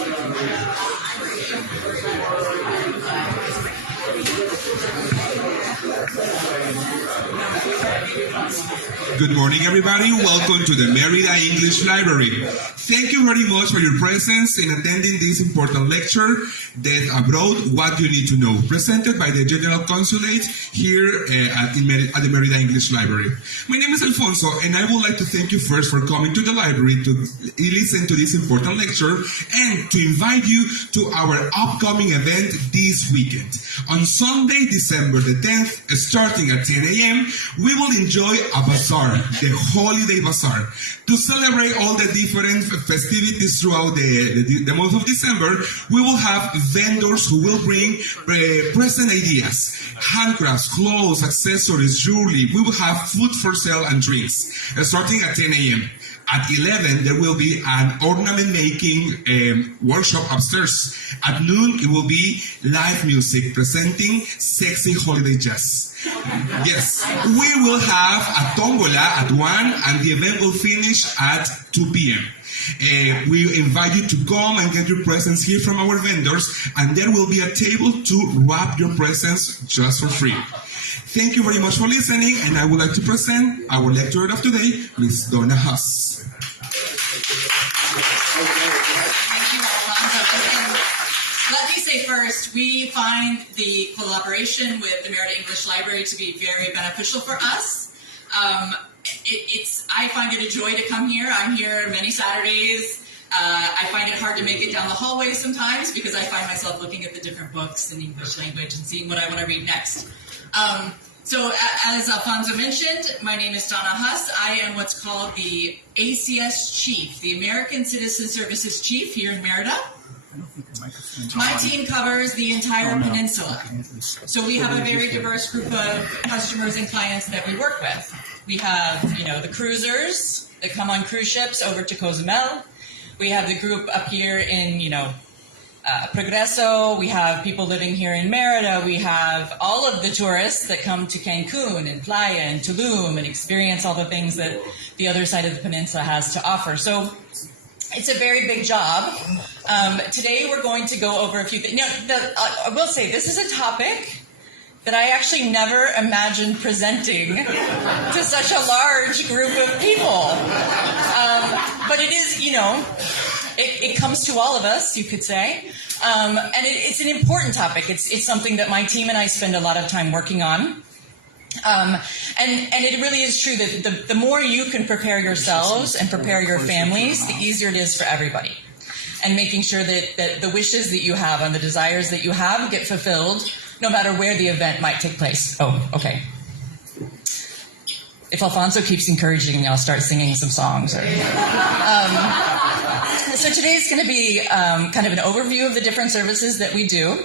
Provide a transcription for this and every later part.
Good morning, everybody. Welcome to the Mérida English Library. Thank you very much for your presence in attending this important lecture, Death Abroad, What You Need to Know, presented by the General Consulate here at the Mérida English Library. My name is Alfonso, and I would like to thank you first for coming to the library to listen to this important lecture and to invite you to our upcoming event this weekend. On Sunday, December the 10th, starting at 10 a.m., we will enjoy a bazaar, the Holiday Bazaar. To celebrate all the different festivities throughout the month of December, we will have vendors who will bring present ideas, handcrafts, clothes, accessories, jewelry. We will have food for sale and drinks, starting at 10 a.m. At 11, there will be an ornament making workshop upstairs. At noon, it will be live music presenting sexy holiday jazz. Yes, we will have a tombola at 1 and the event will finish at 2 p.m. We invite you to come and get your presents here from our vendors, and there will be a table to wrap your presents just for free. Thank you very much for listening, and I would like to present our lecturer of today, Ms. Donna Huss. Thank you, Alfonso. Let me say first, we find the collaboration with the Mérida English Library to be very beneficial for us. I find it a joy to come here. I'm here many Saturdays. I find it hard to make it down the hallway sometimes because I find myself looking at the different books in the English language and seeing what I want to read next. So as Alfonso mentioned, my name is Donna Huss. I am what's called the ACS Chief, the American Citizen Services Chief here in Mérida. My team covers the entire peninsula. So we have a very diverse group of customers and clients that we work with. We have, the cruisers that come on cruise ships over to Cozumel. We have the group up here in, Progreso. We have people living here in Mérida. We have all of the tourists that come to Cancun and Playa and Tulum and experience all the things that the other side of the peninsula has to offer. So it's a very big job. Today we're going to go over a few things. I will say this is a topic that I actually never imagined presenting to such a large group of people. But it is, it comes to all of us, you could say. And it's an important topic. It's something that my team and I spend a lot of time working on. And it really is true that the more you can prepare yourselves and prepare your families, the easier it is for everybody. And making sure that the wishes that you have and the desires that you have get fulfilled, no matter where the event might take place. Oh, okay. If Alfonso keeps encouraging me, I'll start singing some songs. So today's going to be kind of an overview of the different services that we do.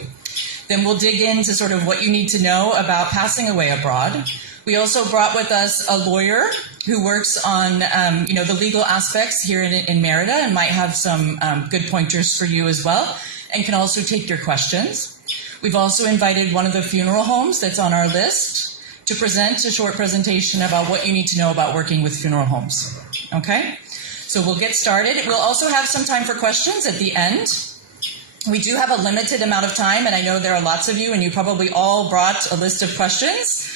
Then we'll dig into sort of what you need to know about passing away abroad. We also brought with us a lawyer who works on, the legal aspects here in Mérida and might have some good pointers for you as well, and can also take your questions. We've also invited one of the funeral homes that's on our list to present a short presentation about what you need to know about working with funeral homes. Okay? So we'll get started. We'll also have some time for questions at the end. We do have a limited amount of time, and I know there are lots of you, and you probably all brought a list of questions.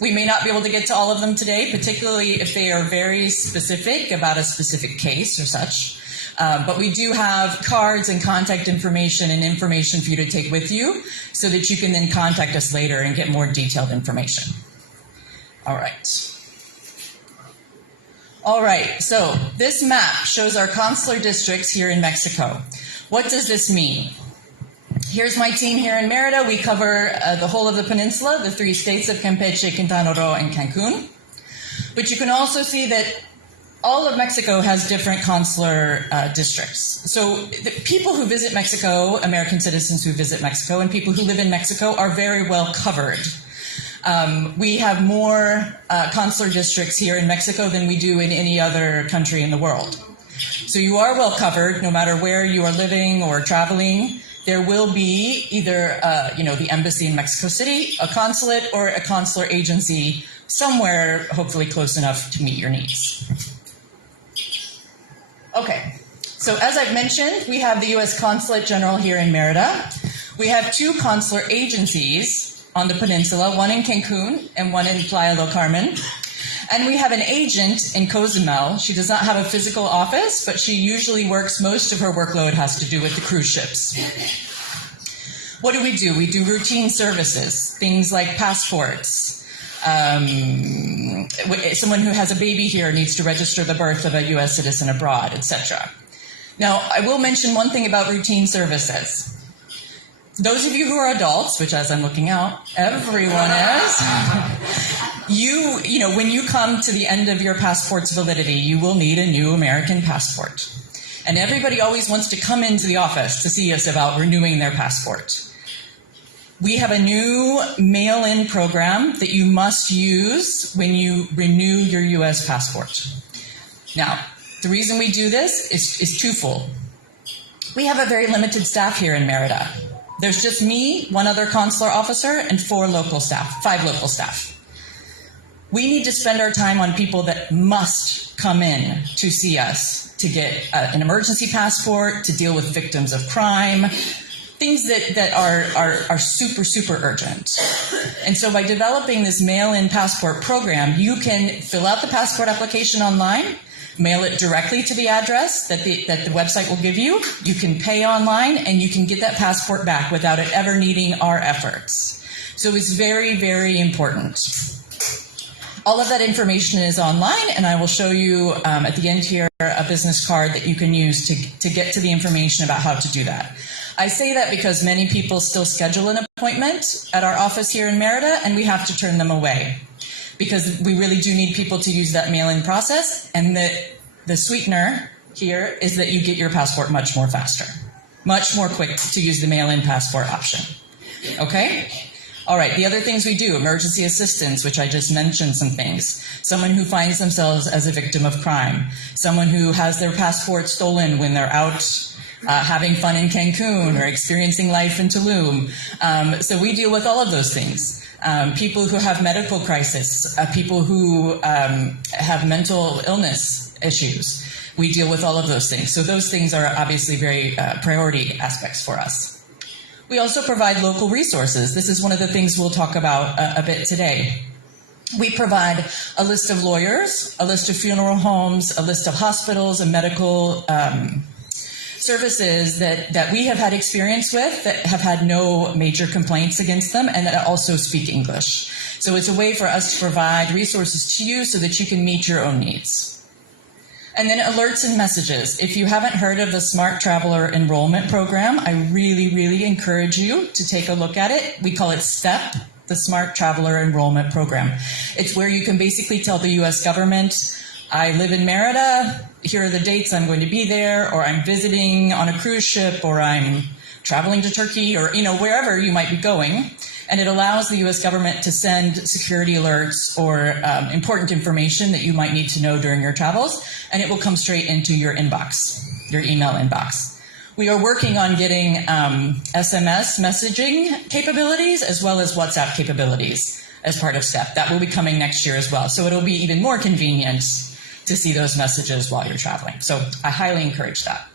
We may not be able to get to all of them today, particularly if they are very specific about a specific case or such. But we do have cards and contact information and information for you to take with you so that you can then contact us later and get more detailed information. All right. All right, so this map shows our consular districts here in Mexico. What does this mean? Here's my team here in Mérida. We cover the whole of the peninsula, the 3 states of Campeche, Quintana Roo, and Cancun. But you can also see that all of Mexico has different consular districts. So the people who visit Mexico, American citizens who visit Mexico, and people who live in Mexico are very well covered. We have more consular districts here in Mexico than we do in any other country in the world. So you are well covered no matter where you are living or traveling. There will be either, the embassy in Mexico City, a consulate, or a consular agency somewhere hopefully close enough to meet your needs. Okay, So as I've mentioned, we have the US Consulate General here in Merida. We have 2 consular agencies on the peninsula, one in Cancun and one in Playa del Carmen. And we have an agent in Cozumel. She does not have a physical office, but she usually works, most of her workload has to do with the cruise ships. What do? We do routine services, things like passports. Someone who has a baby here needs to register the birth of a U.S. citizen abroad, etc. Now, I will mention one thing about routine services. Those of you who are adults, which as I'm looking out, everyone is, you know, when you come to the end of your passport's validity, you will need a new American passport. And everybody always wants to come into the office to see us about renewing their passport. We have a new mail-in program that you must use when you renew your U.S. passport. Now, the reason we do this is twofold. We have a very limited staff here in Merida. There's just me, one other consular officer, and 5 local staff. We need to spend our time on people that must come in to see us, to get an emergency passport, to deal with victims of crime, things that are super, super urgent. And so by developing this mail-in passport program, you can fill out the passport application online, mail it directly to the address that the website will give you. You can pay online, and you can get that passport back without it ever needing our efforts. So it's very, very important. All of that information is online, and I will show you at the end here a business card that you can use to get to the information about how to do that. I say that because many people still schedule an appointment at our office here in Merida, and we have to turn them away, because we really do need people to use that mail-in process, and the sweetener here is that you get your passport much more faster, much more quick to use the mail-in passport option. Okay? All right, the other things we do, emergency assistance, which I just mentioned some things. Someone who finds themselves as a victim of crime. Someone who has their passport stolen when they're out having fun in Cancun or experiencing life in Tulum. So we deal with all of those things. People who have medical crisis, people who have mental illness issues. We deal with all of those things. So those things are obviously very priority aspects for us. We also provide local resources. This is one of the things we'll talk about a bit today. We provide a list of lawyers, a list of funeral homes, a list of hospitals and medical services that we have had experience with that have had no major complaints against them and that also speak English. So it's a way for us to provide resources to you so that you can meet your own needs. And then alerts and messages. If you haven't heard of the Smart Traveler Enrollment Program, I really, really encourage you to take a look at it. We call it STEP, the Smart Traveler Enrollment Program. It's where you can basically tell the U.S. government, I live in Merida, here are the dates I'm going to be there, or I'm visiting on a cruise ship, or I'm traveling to Turkey, or wherever you might be going. And it allows the U.S. government to send security alerts or important information that you might need to know during your travels, and it will come straight into your inbox, your email inbox. We are working on getting SMS messaging capabilities as well as WhatsApp capabilities as part of STEP. That will be coming next year as well. So it'll be even more convenient to see those messages while you're traveling. So I highly encourage that.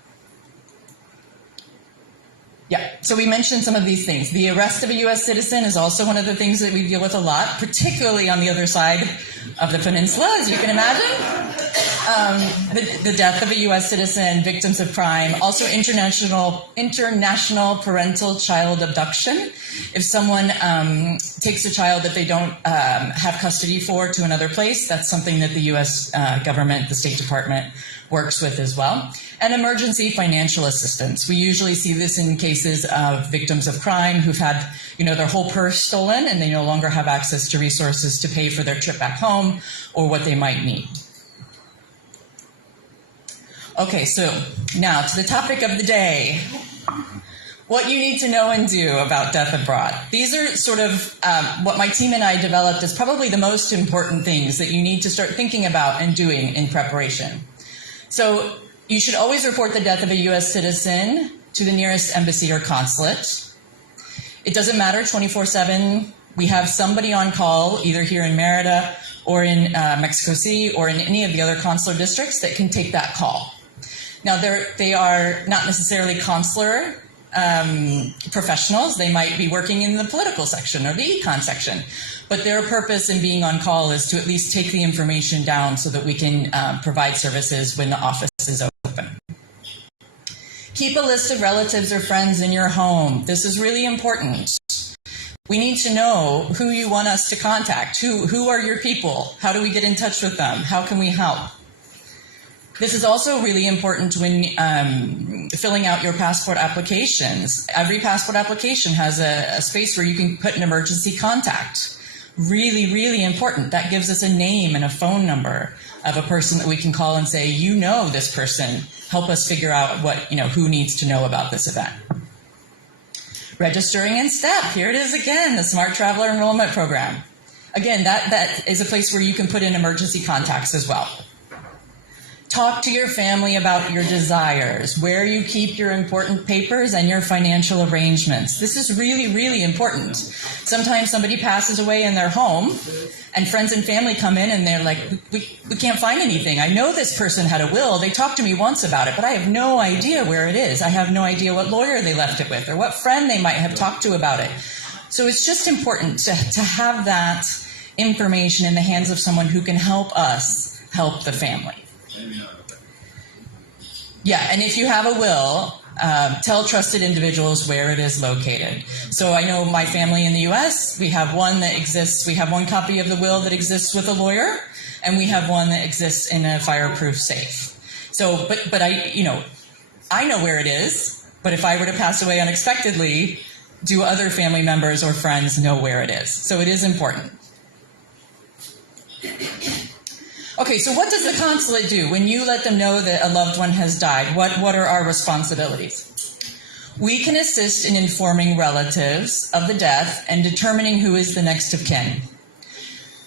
Yeah, so we mentioned some of these things. The arrest of a U.S. citizen is also one of the things that we deal with a lot, particularly on the other side of the peninsula, as you can imagine. The death of a U.S. citizen, victims of crime, also international parental child abduction. If someone takes a child that they don't have custody for to another place, that's something that the U.S. government, the State Department, works with as well. And emergency financial assistance. We usually see this in cases of victims of crime who've had, their whole purse stolen and they no longer have access to resources to pay for their trip back home or what they might need. Okay, so now to the topic of the day. What you need to know and do about death abroad. These are sort of what my team and I developed as probably the most important things that you need to start thinking about and doing in preparation. So you should always report the death of a U.S. citizen to the nearest embassy or consulate. It doesn't matter 24/7. We have somebody on call either here in Merida or in Mexico City or in any of the other consular districts that can take that call. Now, they are not necessarily consular professionals. They might be working in the political section or the econ section, but their purpose in being on call is to at least take the information down so that we can provide services when the office is open. Keep a list of relatives or friends in your home. This is really important. We need to know who you want us to contact. Who are your people? How do we get in touch with them? How can we help? This is also really important when filling out your passport applications. Every passport application has a space where you can put an emergency contact. Really, really important. That gives us a name and a phone number of a person that we can call and say, you know this person. Help us figure out who needs to know about this event. Registering in STEP. Here it is again, the Smart Traveler Enrollment Program. Again, that is a place where you can put in emergency contacts as well. Talk to your family about your desires, where you keep your important papers and your financial arrangements. This is really, really important. Sometimes somebody passes away in their home and friends and family come in and they're like, we can't find anything. I know this person had a will. They talked to me once about it, but I have no idea where it is. I have no idea what lawyer they left it with or what friend they might have talked to about it. So it's just important to have that information in the hands of someone who can help us help the family. Yeah, and if you have a will, tell trusted individuals where it is located. So I know my family in the U.S., we have one that exists, we have one copy of the will that exists with a lawyer, and we have one that exists in a fireproof safe. So, but I know where it is, but if I were to pass away unexpectedly, do other family members or friends know where it is? So it is important. Okay, so what does the consulate do when you let them know that a loved one has died? What are our responsibilities? We can assist in informing relatives of the death and determining who is the next of kin.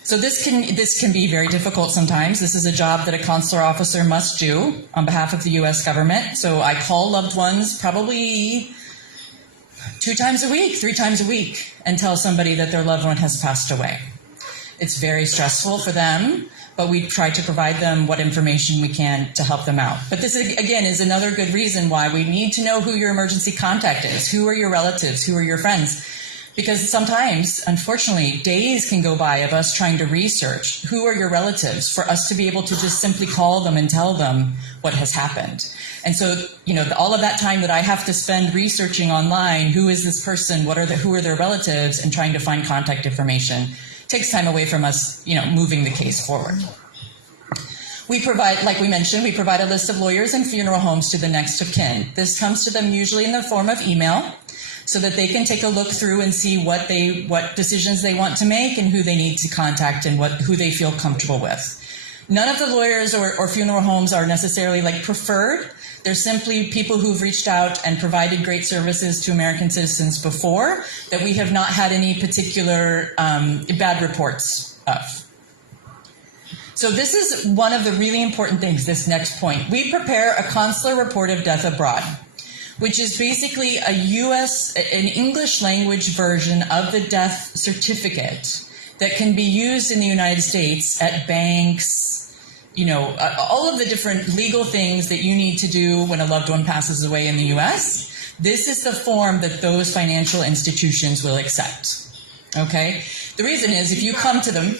So this can be very difficult sometimes. This is a job that a consular officer must do on behalf of the U.S. government. So I call loved ones probably 2 times a week, 3 times a week, and tell somebody that their loved one has passed away. It's very stressful for them, but we try to provide them what information we can to help them out. But this, again, is another good reason why we need to know who your emergency contact is. Who are your relatives? Who are your friends? Because sometimes, unfortunately, days can go by of us trying to research who are your relatives for us to be able to just simply call them and tell them what has happened. And so, all of that time that I have to spend researching online, who is this person? Who are their relatives? And trying to find contact information takes time away from us, moving the case forward. We provide, like we mentioned, we provide a list of lawyers and funeral homes to the next of kin. This comes to them usually in the form of email so that they can take a look through and see what decisions they want to make and who they need to contact and who they feel comfortable with. None of the lawyers or funeral homes are necessarily preferred. They're simply people who've reached out and provided great services to American citizens before that we have not had any particular bad reports of. So this is one of the really important things, this next point. We prepare a consular report of death abroad, which is basically an English language version of the death certificate that can be used in the United States at banks, all of the different legal things that you need to do when a loved one passes away in the U.S. This is the form that those financial institutions will accept. Okay? The reason is if you come to them...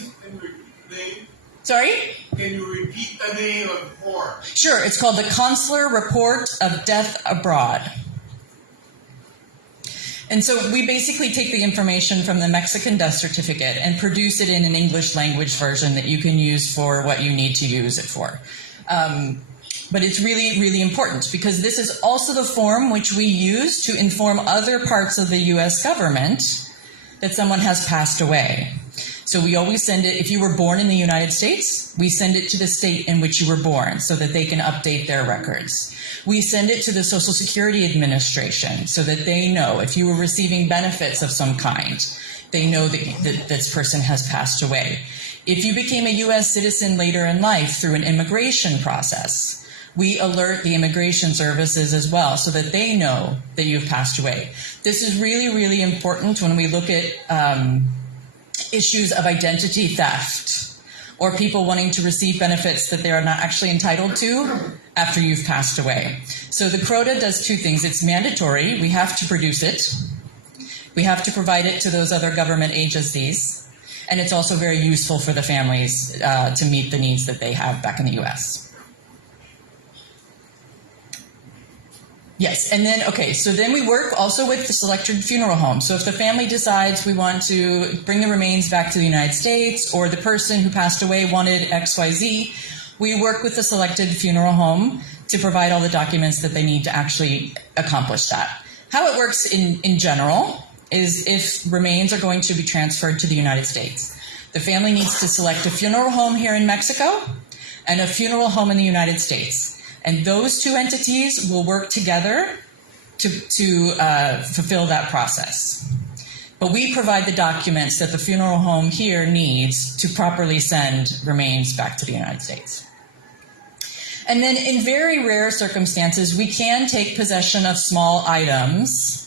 Sorry? Can you repeat the name of the form? Sure. It's called the Consular Report of Death Abroad. And so we basically take the information from the Mexican death certificate and produce it in an English language version that you can use for what you need to use it for. But it's really, really important because this is also the form which we use to inform other parts of the U.S. government that someone has passed away. So we always send it, if you were born in the United States, we send it to the state in which you were born so that they can update their records. We send it to the Social Security Administration so that they know if you were receiving benefits of some kind, they know that this person has passed away. If you became a U.S. citizen later in life through an immigration process, we alert the immigration services as well so that they know that you've passed away. This is really, really important when we look at issues of identity theft or people wanting to receive benefits that they are not actually entitled to after you've passed away. So the CROTA does two things. It's mandatory. We have to produce it. We have to provide it to those other government agencies. And it's also very useful for the families to meet the needs that they have back in the U.S. Yes, and then, okay, so then we work also with the selected funeral home. So if the family decides we want to bring the remains back to the United States, or the person who passed away wanted XYZ, we work with the selected funeral home to provide all the documents that they need to actually accomplish that. How it works in general is if remains are going to be transferred to the United States, the family needs to select a funeral home here in Mexico and a funeral home in the United States. And those two entities will work together to fulfill that process. But we provide the documents that the funeral home here needs to properly send remains back to the United States. And then in very rare circumstances, we can take possession of small items.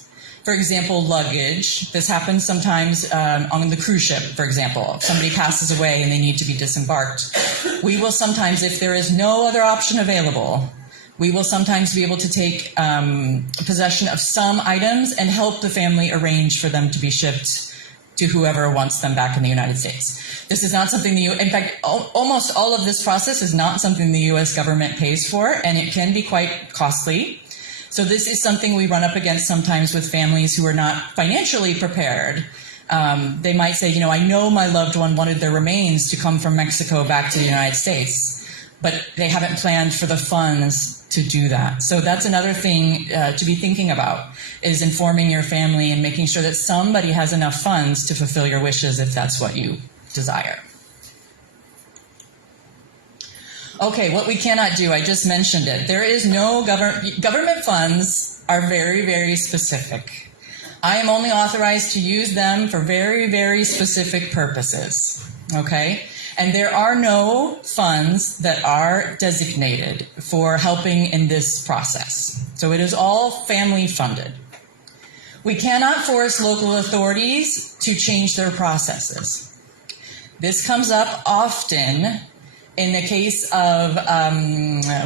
For example, luggage. This happens sometimes on the cruise ship, for example. If somebody passes away and they need to be disembarked. We will sometimes, if there is no other option available, we will sometimes be able to take possession of some items and help the family arrange for them to be shipped to whoever wants them back in the United States. This is not something in fact, almost all of this process is not something the U.S. government pays for, and it can be quite costly. So this is something we run up against sometimes with families who are not financially prepared. They might say, I know my loved one wanted their remains to come from Mexico back to the United States, but they haven't planned for the funds to do that. So that's another thing to be thinking about, is informing your family and making sure that somebody has enough funds to fulfill your wishes if that's what you desire. Okay, what we cannot do, I just mentioned it. There is no government funds are very, very specific. I am only authorized to use them for very, very specific purposes, okay? And there are no funds that are designated for helping in this process. So it is all family funded. We cannot force local authorities to change their processes. This comes up often in the case of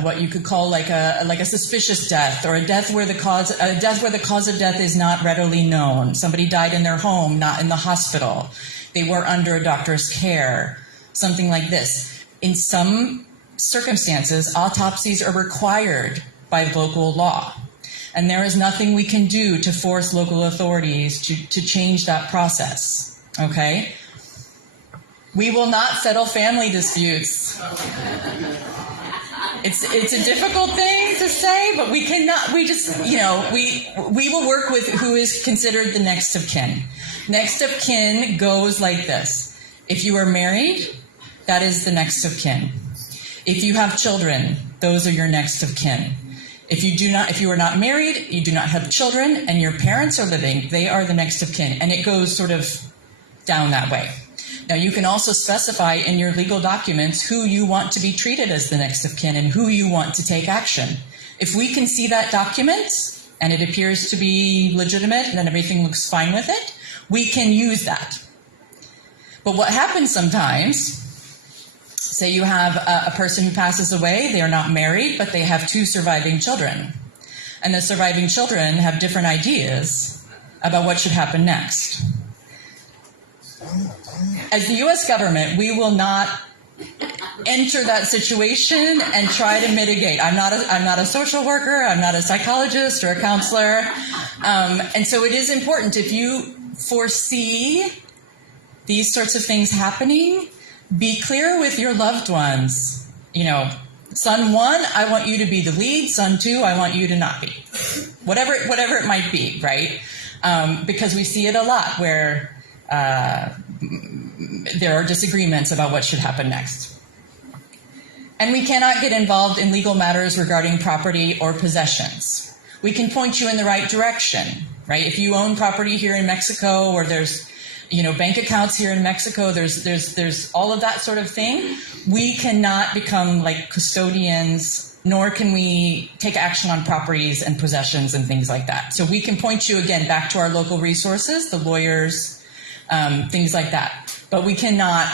what you could call like a suspicious death, or a death where the cause of death is not readily known. Somebody died in their home, not in the hospital. They were under a doctor's care, something like this. In some circumstances, autopsies are required by local law, and there is nothing we can do to force local authorities to change that process. Okay. We will not settle family disputes. It's a difficult thing to say, but we cannot, we just, we will work with who is considered the next of kin. Next of kin goes like this. If you are married, that is the next of kin. If you have children, those are your next of kin. If you are not married, you do not have children, and your parents are living, they are the next of kin. And it goes sort of down that way. Now, you can also specify in your legal documents who you want to be treated as the next of kin and who you want to take action. If we can see that document and it appears to be legitimate and then everything looks fine with it, we can use that. But what happens sometimes, say you have a person who passes away, they are not married, but they have 2 surviving children. And the surviving children have different ideas about what should happen next. As the U.S. government, we will not enter that situation and try to mitigate. I'm not a social worker. I'm not a psychologist or a counselor. And so it is important, if you foresee these sorts of things happening, be clear with your loved ones. Son 1, I want you to be the lead. Son 2, I want you to not be. Whatever it might be, right? Because we see it a lot where there are disagreements about what should happen next. And we cannot get involved in legal matters regarding property or possessions. We can point you in the right direction, right? If you own property here in Mexico, or there's, bank accounts here in Mexico, there's all of that sort of thing. We cannot become like custodians, nor can we take action on properties and possessions and things like that. So we can point you again back to our local resources, the lawyers, things like that. But we cannot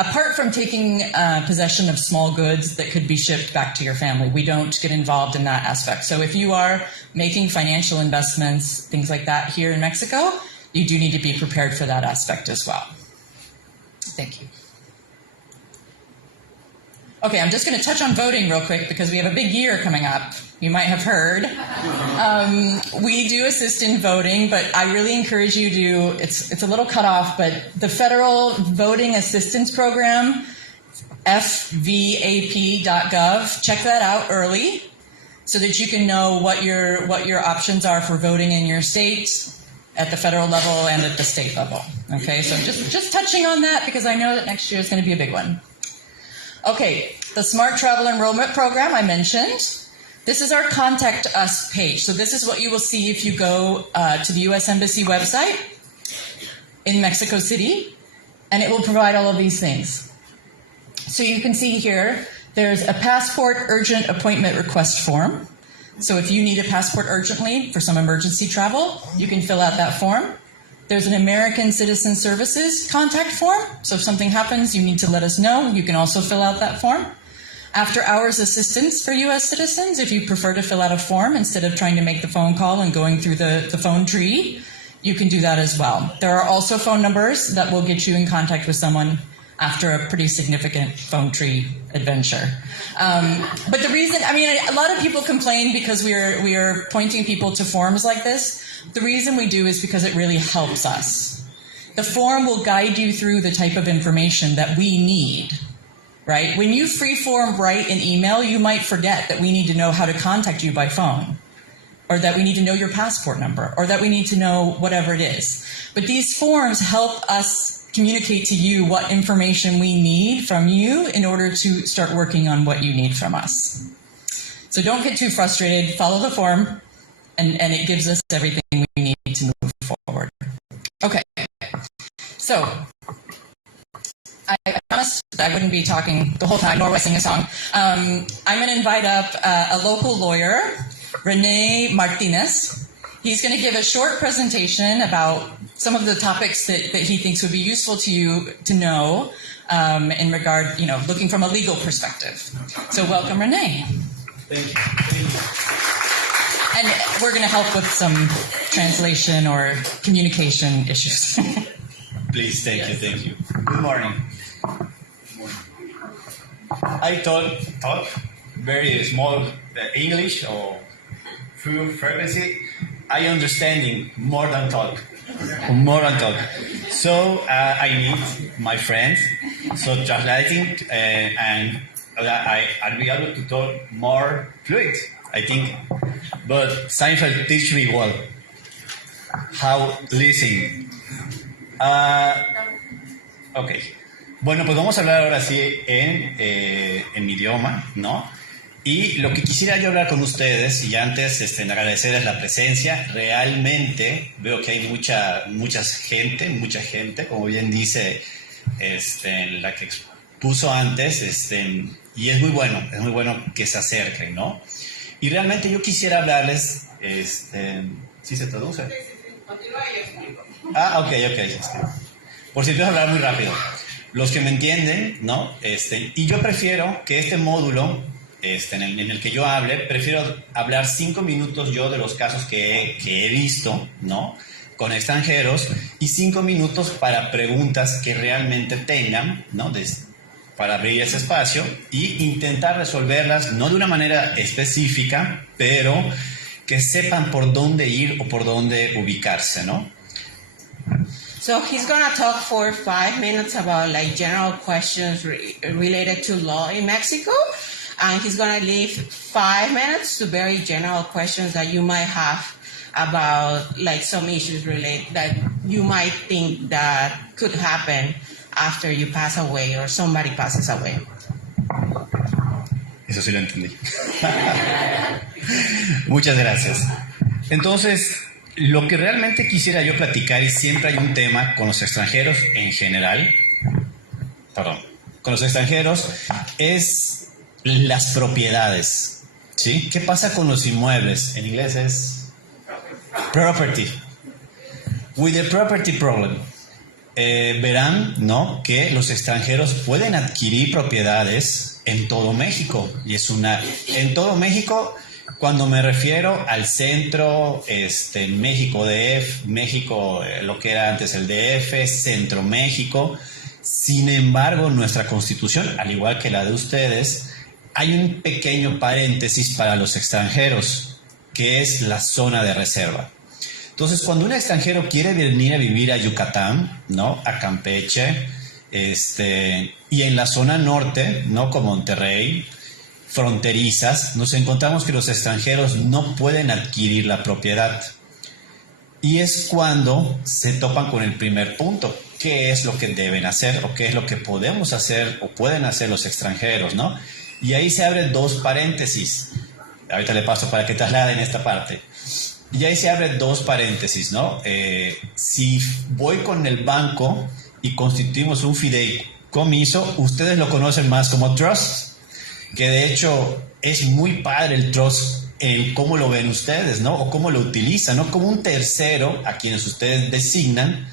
apart from taking possession of small goods that could be shipped back to your family, we don't get involved in that aspect. So if you are making financial investments, things like that here in Mexico, you do need to be prepared for that aspect as well. Thank you. Okay, I'm just going to touch on voting real quick because we have a big year coming up. You might have heard. We do assist in voting, but I really encourage you to, it's a little cut off, but the Federal Voting Assistance Program, fvap.gov, check that out early so that you can know what your options are for voting in your state at the federal level and at the state level. Okay, so just touching on that because I know that next year is going to be a big one. Okay, the Smart Travel Enrollment Program I mentioned. This is our Contact Us page. So this is what you will see if you go to the U.S. Embassy website in Mexico City, and it will provide all of these things. So you can see here, there's a passport urgent appointment request form. So if you need a passport urgently for some emergency travel, you can fill out that form. There's an American Citizen Services contact form. So if something happens, you need to let us know. You can also fill out that form. After hours assistance for U.S. citizens, if you prefer to fill out a form instead of trying to make the phone call and going through the phone tree, you can do that as well. There are also phone numbers that will get you in contact with someone after a pretty significant phone tree adventure. But the reason, I mean, a lot of people complain because we are pointing people to forms like this. The reason we do is because it really helps us. The form will guide you through the type of information that we need, right? When you freeform write an email, you might forget that we need to know how to contact you by phone, or that we need to know your passport number, or that we need to know whatever it is. But these forms help us communicate to you what information we need from you in order to start working on what you need from us. So don't get too frustrated, follow the form, and it gives us everything we need to move forward. Okay, so I promised I wouldn't be talking the whole time, nor would I sing a song. I'm going to invite up a local lawyer, Rene Martinez. He's going to give a short presentation about some of the topics that he thinks would be useful to you to know in regard, looking from a legal perspective. So welcome, Rene. Thank you. And we're going to help with some translation or communication issues. Please, thank you. Good morning. I talk very small English or few frequency. I understanding more than talk. So I need my friends. So translating and I'll be able to talk more fluid, I think. But Seinfeld teach me well how listen. Ok. Bueno, pues vamos a hablar ahora sí en mi idioma, ¿no? Y lo que quisiera yo hablar con ustedes, y antes agradecerles la presencia, realmente veo que hay mucha gente, como bien dice la que expuso antes, y es muy bueno que se acerquen, ¿no? Y realmente yo quisiera hablarles, ¿sí se traduce? Ah, ok. Por si empiezo a hablar muy rápido. Los que me entienden, ¿no? Y yo prefiero que este módulo, en el que yo hable, prefiero hablar 5 minutos yo de los casos que he visto, ¿no? Con extranjeros, y 5 minutos para preguntas que realmente tengan, ¿no? Para abrir ese espacio y intentar resolverlas, no de una manera específica, pero que sepan por dónde ir o por dónde ubicarse, ¿no? So he's going to talk for 5 minutes about like general questions related to law in Mexico. And he's going to leave 5 minutes to very general questions that you might have about like some issues related that you might think that could happen after you pass away or somebody passes away. Eso sí lo entendí. Muchas gracias. Entonces, lo que realmente quisiera yo platicar, y siempre hay un tema con los extranjeros en general, con los extranjeros, es las propiedades, ¿sí? ¿Qué pasa con los inmuebles? En inglés es property. With the property problem. verán, ¿no?, que los extranjeros pueden adquirir propiedades en todo México. Y en todo México, cuando me refiero al centro, México DF, México, lo que era antes el DF, Centro México. Sin embargo, nuestra Constitución, al igual que la de ustedes, hay un pequeño paréntesis para los extranjeros, que es la zona de reserva. Entonces, cuando un extranjero quiere venir a vivir a Yucatán, ¿no?, a Campeche, y en la zona norte, ¿no?, como Monterrey, fronterizas, nos encontramos que los extranjeros no pueden adquirir la propiedad. Y es cuando se topan con el primer punto. ¿Qué es lo que deben hacer o qué es lo que podemos hacer o pueden hacer los extranjeros, ¿no? Y ahí se abren dos paréntesis. Ahorita le paso para que trasladen esta parte. Y ahí se abren dos paréntesis, ¿no? Si voy con el banco y constituimos un fideicomiso, ustedes lo conocen más como trust, que de hecho es muy padre el trust en cómo lo ven ustedes, ¿no? O cómo lo utilizan, ¿no? Como un tercero a quienes ustedes designan,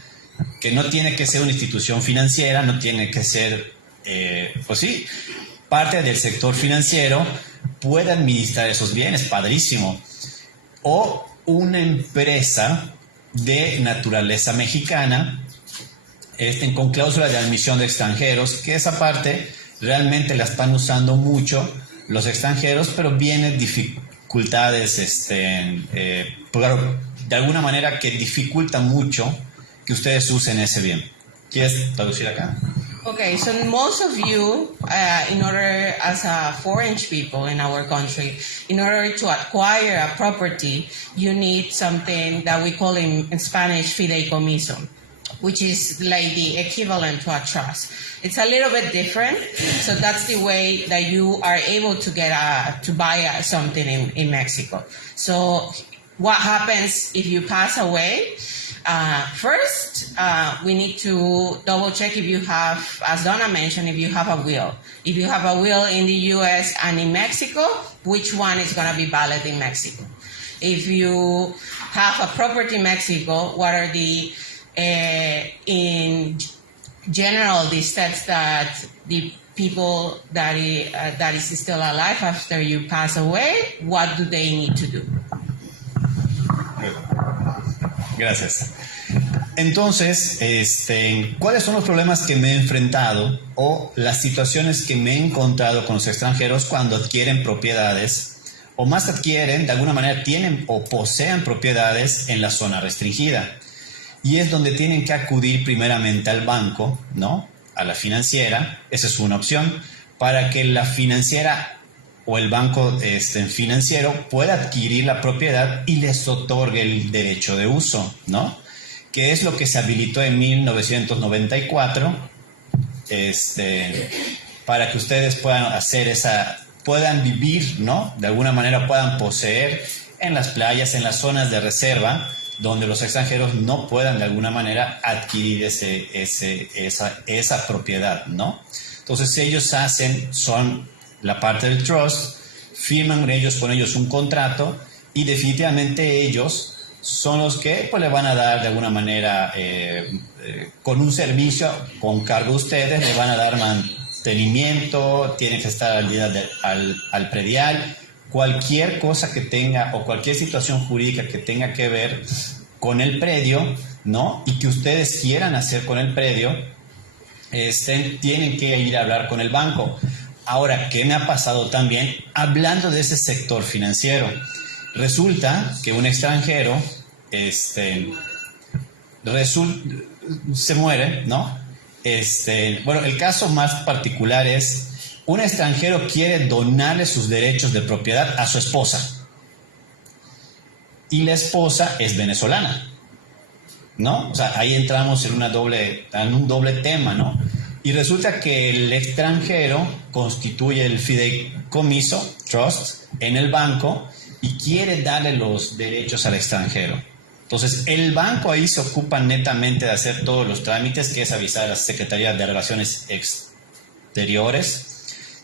que no tiene que ser una institución financiera, no tiene que ser, pues sí, parte del sector financiero, puede administrar esos bienes, padrísimo. O una empresa de naturaleza mexicana, con cláusula de admisión de extranjeros, que esa parte realmente la están usando mucho los extranjeros, pero vienen dificultades, claro, de alguna manera que dificulta mucho que ustedes usen ese bien. ¿Quieres traducir acá? Okay, so most of you, in order, as a foreign people in our country, in order to acquire a property, you need something that we call in Spanish fideicomiso, which is like the equivalent to a trust. It's a little bit different, so that's the way that you are able to get to buy something in Mexico. So what happens if you pass away? First, we need to double check if you have, as Donna mentioned, if you have a will. If you have a will in the U.S. and in Mexico, which one is going to be valid in Mexico? If you have a property in Mexico, what are the, in general, the steps that the people that is still alive after you pass away, what do they need to do? Gracias. Entonces, ¿cuáles son los problemas que me he enfrentado o las situaciones que me he encontrado con los extranjeros cuando adquieren propiedades o más adquieren, de alguna manera tienen o poseen propiedades en la zona restringida? Y es donde tienen que acudir primeramente al banco, ¿no?, a la financiera. Esa es una opción para que la financiera o el banco financiero pueda adquirir la propiedad y les otorgue el derecho de uso, ¿no?, que es lo que se habilitó en 1994, para que ustedes puedan hacer puedan vivir, ¿no?, de alguna manera puedan poseer en las playas, en las zonas de reserva, donde los extranjeros no puedan de alguna manera adquirir esa propiedad, ¿no? Entonces ellos son la parte del trust, firman con ellos un contrato y definitivamente ellos son los que pues le van a dar de alguna manera con un servicio con cargo a ustedes, le van a dar mantenimiento, tienen que estar al predial, cualquier cosa que tenga o cualquier situación jurídica que tenga que ver con el predio, ¿no?, y que ustedes quieran hacer con el predio, tienen que ir a hablar con el banco. Ahora, ¿qué me ha pasado también? Hablando de ese sector financiero, resulta que un extranjero se muere, ¿no? Bueno, el caso más particular es un extranjero quiere donarle sus derechos de propiedad a su esposa y la esposa es venezolana, ¿no? O sea, ahí entramos en un doble tema, ¿no? Y resulta que el extranjero constituye el fideicomiso, trust, en el banco y quiere darle los derechos al extranjero. Entonces, el banco ahí se ocupa netamente de hacer todos los trámites, que es avisar a la Secretaría de Relaciones Exteriores.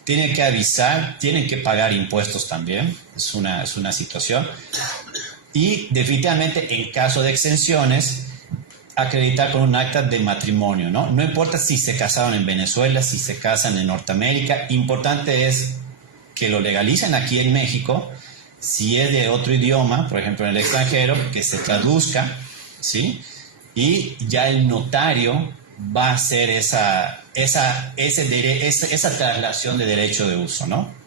Tienen que avisar, tienen que pagar impuestos también, es una situación. Y definitivamente, en caso de exenciones, acreditar con un acta de matrimonio, ¿no? No importa si se casaron en Venezuela, si se casan en Norteamérica, importante es que lo legalicen aquí en México. Si es de otro idioma, por ejemplo en el extranjero, que se traduzca, ¿sí? Y ya el notario va a hacer esa traslación de derecho de uso, ¿no?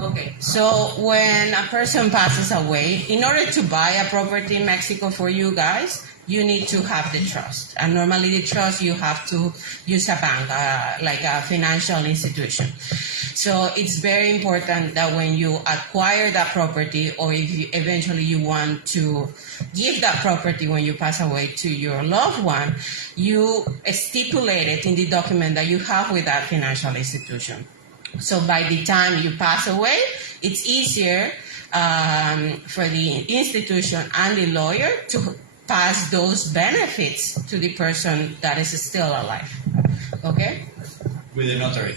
Okay, so when a person passes away, in order to buy a property in Mexico for you guys, you need to have the trust. And normally the trust, you have to use a bank, like a financial institution. So it's very important that when you acquire that property, or if you, eventually you want to give that property when you pass away to your loved one, you stipulate it in the document that you have with that financial institution. So by the time you pass away, it's easier for the institution and the lawyer to pass those benefits to the person that is still alive. Okay? With a notary.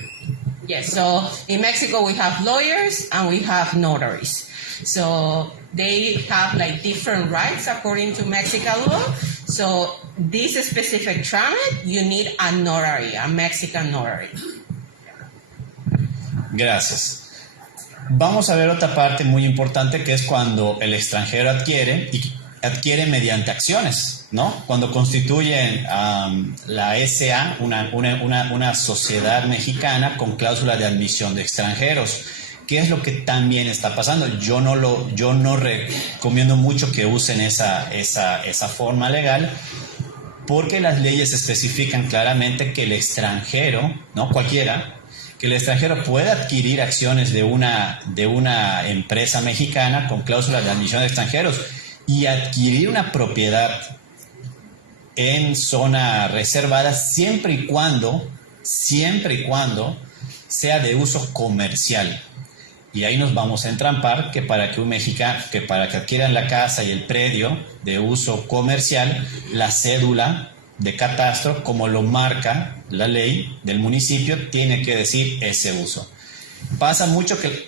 Yes, so in Mexico we have lawyers and we have notaries. So they have like different rights according to Mexican law. So this specific trámite, you need a notary, a Mexican notary. Gracias. Vamos a ver otra parte muy importante, que es cuando el extranjero adquiere, y adquiere mediante acciones, ¿no? Cuando constituyen la SA, una sociedad mexicana con cláusula de admisión de extranjeros. ¿Qué es lo que también está pasando? Yo no recomiendo mucho que usen esa forma legal, porque las leyes especifican claramente que el extranjero, ¿no? Cualquiera, que el extranjero puede adquirir acciones de una empresa mexicana con cláusula de admisión de extranjeros y adquirir una propiedad en zona reservada siempre y cuando sea de uso comercial. Y ahí nos vamos a entrampar que para que adquieran la casa y el predio de uso comercial, la cédula de catastro, como lo marca la ley del municipio, tiene que decir ese uso. Pasa mucho que...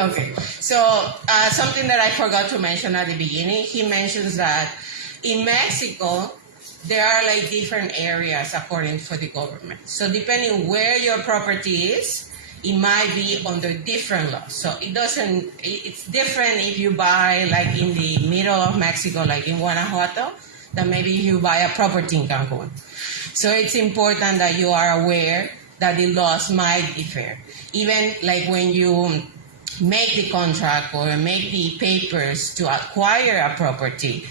Okay, so something that I forgot to mention at the beginning, he mentions that in Mexico, there are like different areas according to the government. So depending where your property is, it might be under different laws. So it's different if you buy like in the middle of Mexico, like in Guanajuato, than maybe if you buy a property in Cancun. So it's important that you are aware that the laws might differ. Even like when you make the contract or make the papers to acquire a property,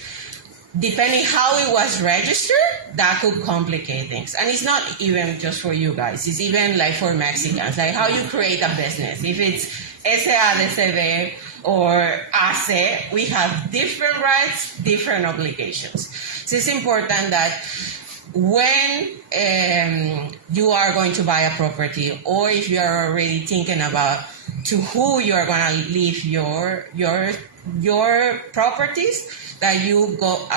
depending how it was registered, that could complicate things. And it's not even just for you guys. It's even like for Mexicans, like how you create a business. If it's SADCB or ACE, we have different rights, different obligations. So it's important that when you are going to buy a property, or if you are already thinking about to who you are going to leave your properties, that you go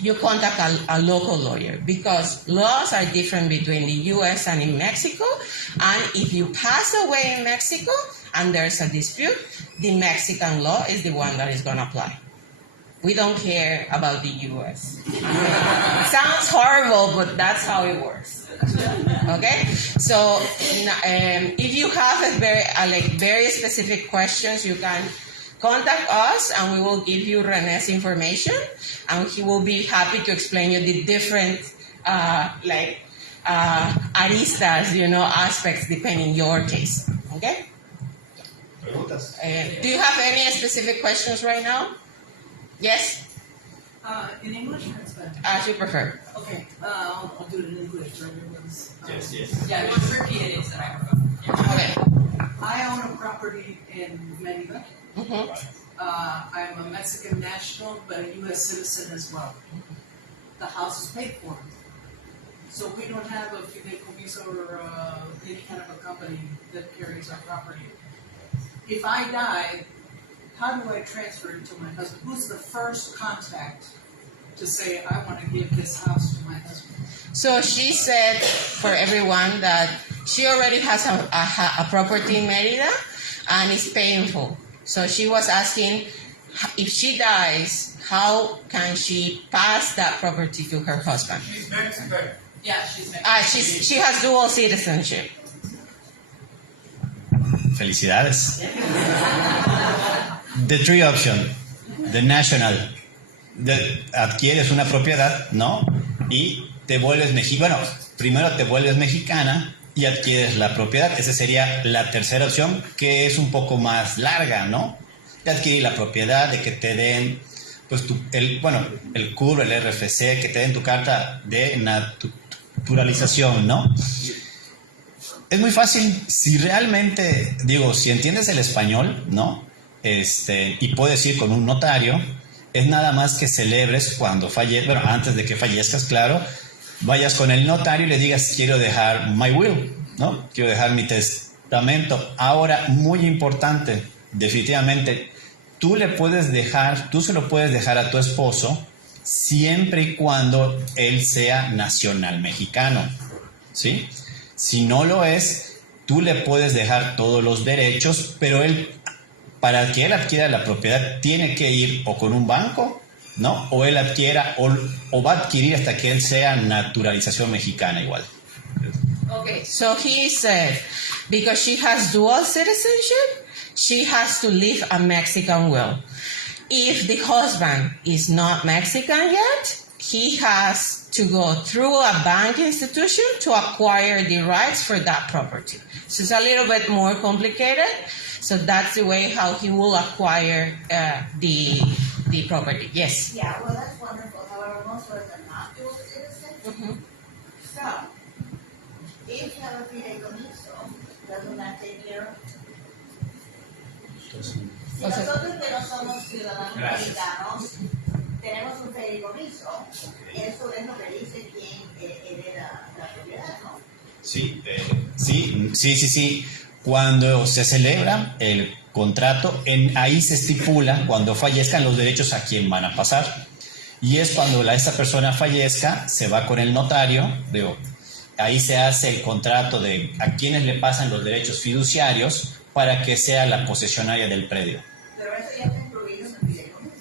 you contact a local lawyer, because laws are different between the U.S. and in Mexico. And if you pass away in Mexico and there's a dispute, the Mexican law is the one that is going to apply. We don't care about the U.S. It sounds horrible, but that's how it works. Okay? So if you have very specific questions, you can contact us and we will give you René's information, and he will be happy to explain you the different aristas, aspects depending your case. Okay? Do you have any specific questions right now? Yes? In English or in Spanish? As you prefer. Okay, I'll do it in English for everyone's. Yes. Yeah, just repeat it so I remember. Okay. I own a property in Mérida. Mm-hmm. I'm a Mexican national, but a U.S. citizen as well. The house is paid for. So we don't have a fideicomiso or any kind of a company that carries our property. If I die, how do I transfer it to my husband? Who's the first contact to say, I want to give this house to my husband? So she said for everyone that she already has a property in Mérida and it's painful. So she was asking if she dies, how can she pass that property to her husband? She's Mexican. Yeah, she's Mexican. She has dual citizenship. Felicidades. The three option, the national, adquieres una propiedad, ¿no? Y te vuelves mexicana. Bueno, primero te vuelves mexicana y adquieres la propiedad. Esa sería la tercera opción, que es un poco más larga, ¿no? De adquirir la propiedad, de que te den, pues, el CUR, el RFC, que te den tu carta de naturalización, ¿no? Es muy fácil, si realmente, si entiendes el español, ¿no? Y puedes ir con un notario, es nada más que celebres cuando antes de que fallezcas, claro, vayas con el notario y le digas, quiero dejar my will, ¿no? Quiero dejar mi testamento. Ahora, muy importante, definitivamente, tú se lo puedes dejar a tu esposo siempre y cuando él sea nacional mexicano, ¿sí? Si no lo es, tú le puedes dejar todos los derechos, pero él, para que él adquiera la propiedad, tiene que ir o con un banco, ¿no? O él adquiera, o va a adquirir hasta que él sea naturalización mexicana igual. Okay, so he said, because she has dual citizenship, she has to leave a Mexican will. If the husband is not Mexican yet, he has to go through a bank institution to acquire the rights for that property. So it's a little bit more complicated. So that's the way how he will acquire the property. Yes. Yeah, well, that's wonderful. However, most of us are not dual citizens. Mm-hmm. So, if you have a fideicomiso, doesn't that take care of? Si nosotros que no somos ciudadanos mexicanos tenemos un fideicomiso, eso es lo que dice quién hereda la propiedad, ¿no? Sí. Cuando se celebra el contrato, ahí se estipula cuando fallezcan los derechos a quién van a pasar. Y es cuando esta persona fallezca, se va con el notario, ahí se hace el contrato de a quiénes le pasan los derechos fiduciarios para que sea la posesionaria del predio. Pero eso ya está incluido en el fideicomiso.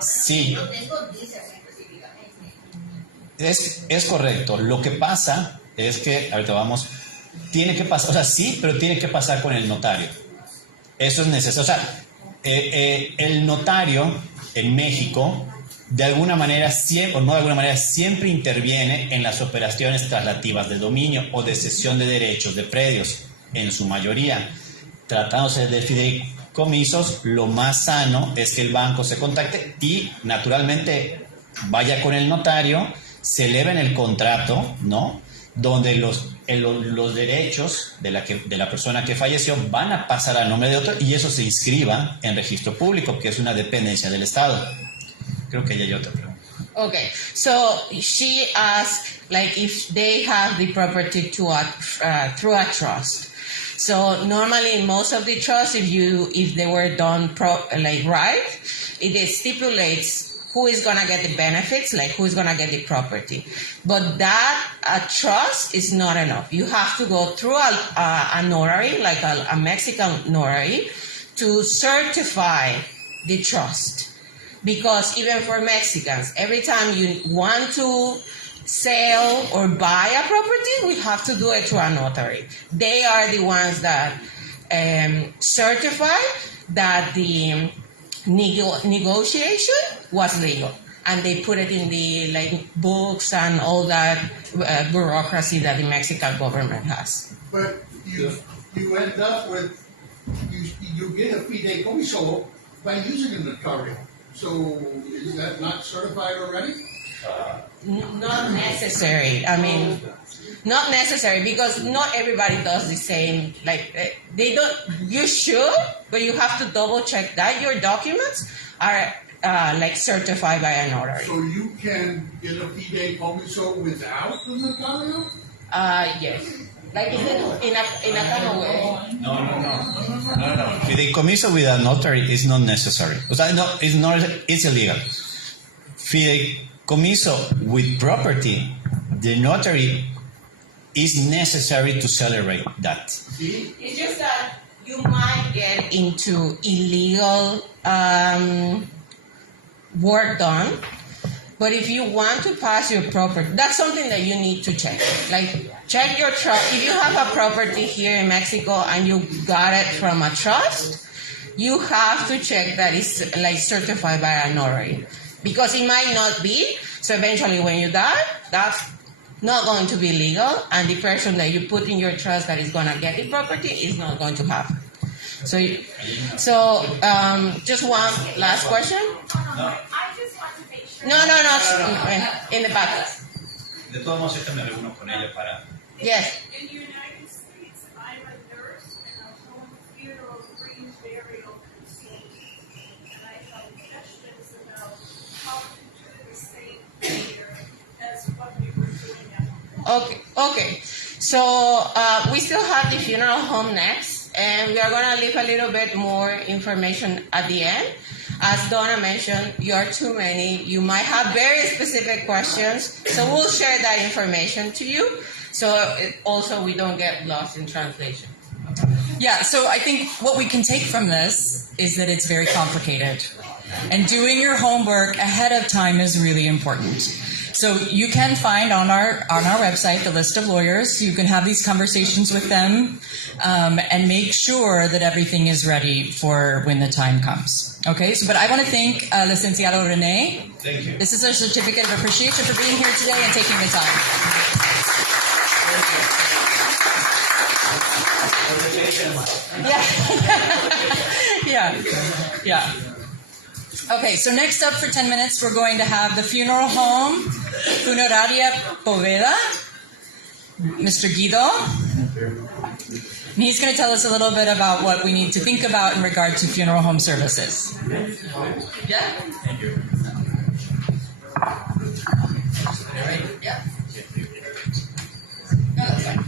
Sí. No dice así específicamente. Es correcto. Lo que pasa es que, ahorita tiene que pasar, sí, pero tiene que pasar con el notario. Eso es necesario. El notario en México, de alguna manera, siempre interviene en las operaciones traslativas de dominio o de cesión de derechos de predios, en su mayoría. Tratándose de fideicomisos, lo más sano es que el banco se contacte y, naturalmente, vaya con el notario, se eleven el contrato, ¿no? Donde los derechos de la persona que falleció van a pasar a nombre de otro y eso se inscriba en registro público, que es una dependencia del Estado. Creo que ya hay otra pregunta. Okay, so she asked, if they have the property through a trust. So normally in most of the trusts, if they were done right, it stipulates who is going to get the benefits, who is going to get the property. But that trust is not enough. You have to go through a notary, a Mexican notary, to certify the trust. Because even for Mexicans, every time you want to sell or buy a property, we have to do it through a notary. They are the ones that certify that the negotiation was legal, and they put it in the books and all that bureaucracy that the Mexican government has. But you end up with, you get a fideicomiso by using a notarial. So is that not certified already? Not necessary. I mean, not necessary, because not everybody does the same. They don't. You should, but you have to double check that your documents are certified by a notary. So you can get a fideicomiso without the notarial? Yes. In a kind of way. No. Fideicomiso with a notary is not necessary. It's illegal. Fideicomiso with property, the notary is necessary to celebrate that. It's just that you might get into illegal work done. But if you want to pass your property, that's something that you need to check. Like, check your trust. If you have a property here in Mexico and you got it from a trust, you have to check that it's like certified by a notary. Because it might not be, so eventually when you die, that's not going to be legal, and the person that you put in your trust that is going to get the property is not going to happen. So just one last question. I just want to make sure. No, in the back. De todos modos, esta me reúno con ella para... Yes. In the United States, I'm a nurse and I'm home funeral green burial procedure. And I have questions about how to do the same here as what we were doing at home. Okay. So we still have the funeral home next, and we are going to leave a little bit more information at the end. As Donna mentioned, you are too many. You might have very specific questions, so we'll share that information to you, so also we don't get lost in translation. Yeah, so I think what we can take from this is that it's very complicated. And doing your homework ahead of time is really important. So you can find on our website the list of lawyers. You can have these conversations with them and make sure that everything is ready for when the time comes. Okay, but I want to thank Licenciado Rene. Thank you. This is our certificate of appreciation for being here today and taking the time. Yeah. Okay, so next up for 10 minutes, we're going to have the funeral home, Funeraria Poveda, Mr. Guido. And he's going to tell us a little bit about what we need to think about in regard to funeral home services. Yeah? Thank you. Yeah. No, that's fine.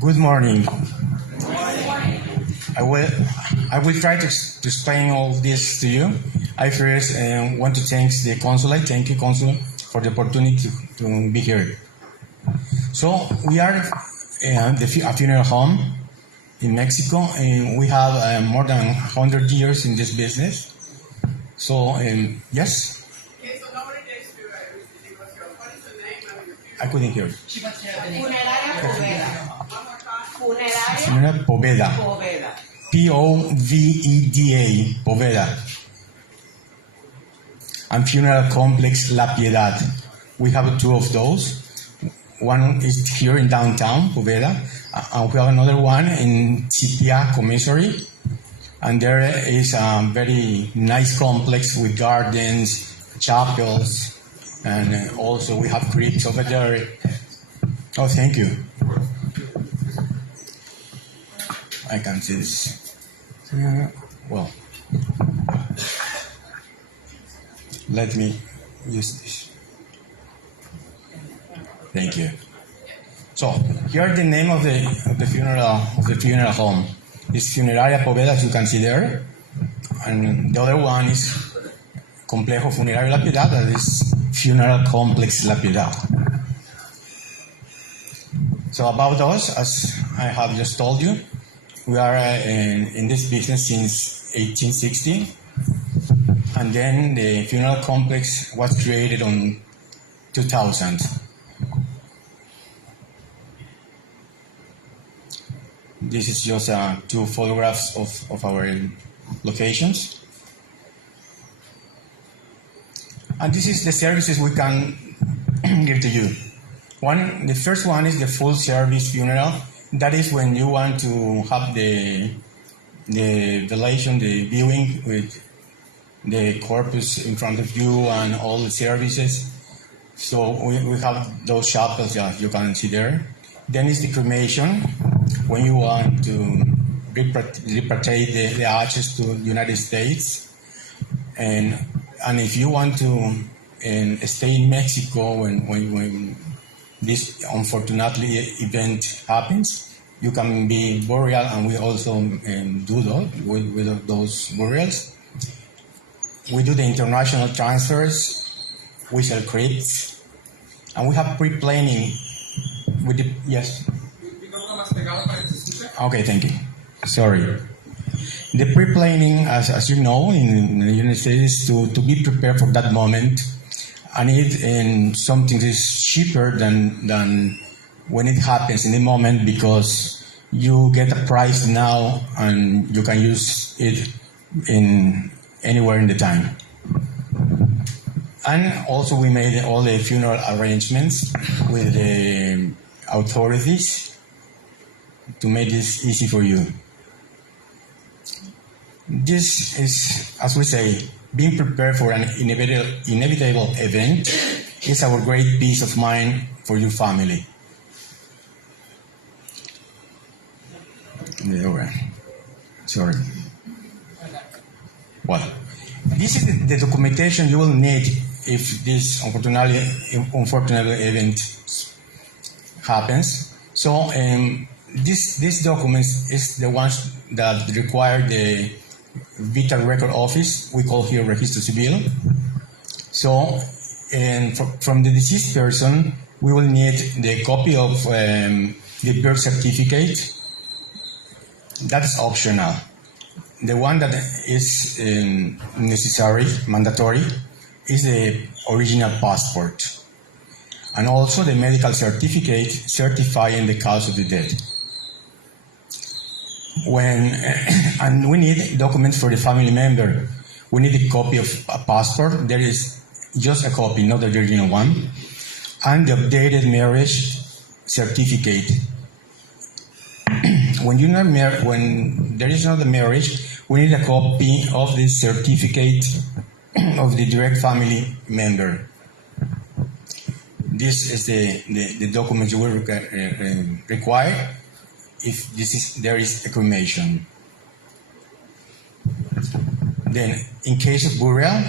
Good morning. I will try to explain all this to you. I first want to thank the consulate. Thank you, consulate, for the opportunity to be here. So we are a funeral home in Mexico, and we have more than 100 years in this business. So yes. Okay, so nobody gets to what is the name of your funeral? I couldn't hear. Funeraria Poveda. One more time. Funeraria Funeral Poveda. Poveda. Poveda. Poveda. And Funeral Complex La Piedad. We have two of those. One is here in downtown Poveda, and we have another one in Chitia Commissary. And there is a very nice complex with gardens, chapels, and also we have creeks over there. Oh, thank you. I can see this. Well, let me use this. Thank you. So here the name of the funeral home is Funeraria Poveda, as you can see there, and the other one is Complejo Funerario La Piedad, that is Funeral Complex La Piedad. So about us, as I have just told you, we are in this business since 1860, and then the funeral complex was created on 2000. This is just two photographs of our locations. And this is the services we can give to you. The first one is the full service funeral. That is when you want to have the velation, the viewing with the corpus in front of you and all the services. So we have those chapels that you can see there. Then is the cremation, when you want to repatriate the ashes to the United States. And if you want to stay in Mexico when this unfortunately event happens, You can be burial, and we also do those with those burials. We do the international transfers. We sell crypts, and we have pre-planning. With the, yes. Okay, thank you. Sorry. The pre-planning, as you know, in the United States, to be prepared for that moment, and something is cheaper than when it happens in the moment, because you get a price now and you can use it in anywhere in the time. And also we made all the funeral arrangements with the authorities to make this easy for you. This is, as we say, being prepared for an inevitable event is our great peace of mind for your family. Sorry. Well, this is the documentation you will need if this unfortunate event happens. So these documents is the ones that require the Vital Record Office. We call here Registro Civil. So, from the deceased person, we will need the copy of the birth certificate. That is optional. The one that is necessary, mandatory, is the original passport, and also the medical certificate certifying the cause of the death. And we need documents for the family member. We need a copy of a passport. There is just a copy, not the original one, and the updated marriage certificate. When there is not a marriage, we need a copy of the certificate of the direct family member. This is the document you will require if there is a cremation. Then, in case of burial,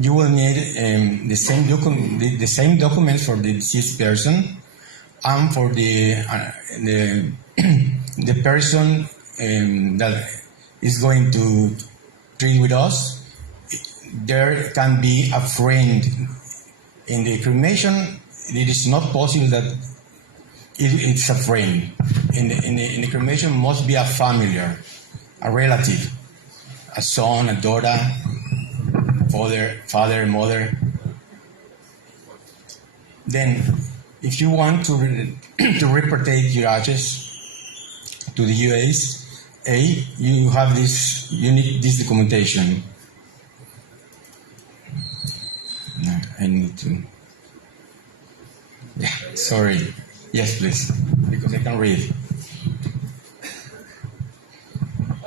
you will need the same documents for the deceased person and for the person that is going to treat with us. There can be a friend. In the cremation, it is not possible that it's a friend. In the cremation, must be a familiar, a relative, a son, a daughter, father, mother. Then, if you want to repatriate your ashes to the USA, you have this. You need this documentation. No, I need to. Yeah, sorry. Yes, please, because I can read.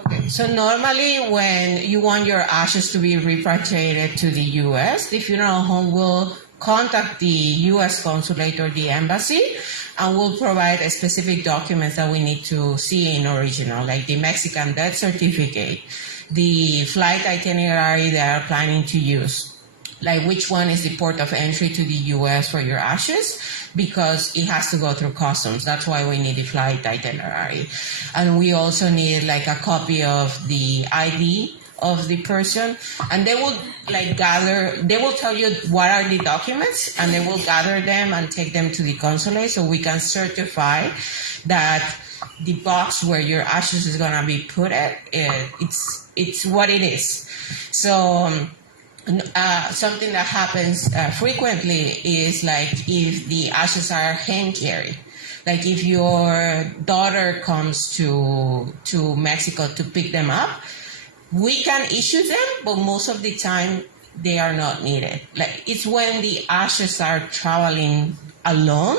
Okay, so normally when you want your ashes to be repatriated to the U.S., the funeral home will contact the U.S. Consulate or the embassy and will provide a specific documents that we need to see in original, like the Mexican death certificate, the flight itinerary they are planning to use, like which one is the port of entry to the U.S. for your ashes, because it has to go through customs. That's why we need the flight itinerary. And we also need like a copy of the ID of the person, and they will they will tell you what are the documents, and they will gather them and take them to the consulate so we can certify that the box where your ashes is going to be put at, it's what it is. So something that happens frequently is like if the ashes are hand carried. Like if your daughter comes to Mexico to pick them up, we can issue them, but most of the time they are not needed. Like it's when the ashes are traveling alone,